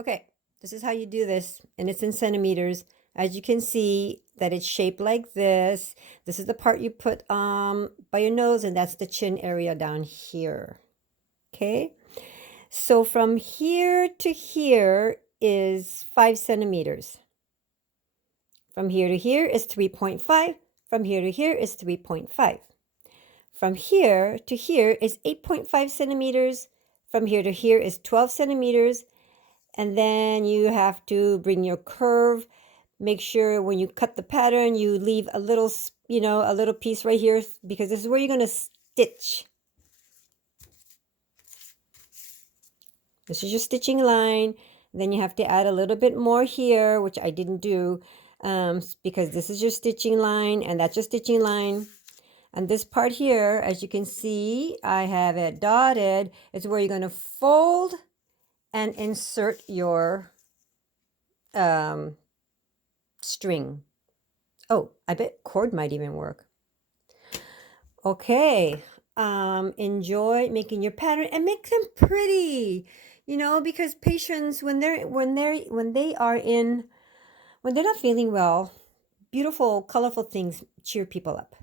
Okay, this is how you do this, and it's in centimeters. As you can see, that it's shaped like this. This is the part you put by your nose, and that's the chin area down here. Okay, so from here to here is 5 centimeters. From here to here is 3.5. From here to here is 3.5. From here to here is 8.5 centimeters. From here to here is 12 centimeters. And then you have to bring your curve. Make sure when you cut the pattern, you leave a little, a little piece right here, because this is where you're going to stitch. This is your stitching line. Then you have to add a little bit more here, which I didn't do, because this is your stitching line and that's your stitching line. And this part here, as you can see, I have it dotted. It's where you're going to fold and insert your string. Oh, I bet cord might even work. Okay. Enjoy making your pattern and make them pretty, because patients, when they are when they're not feeling well, beautiful, colorful things cheer people up.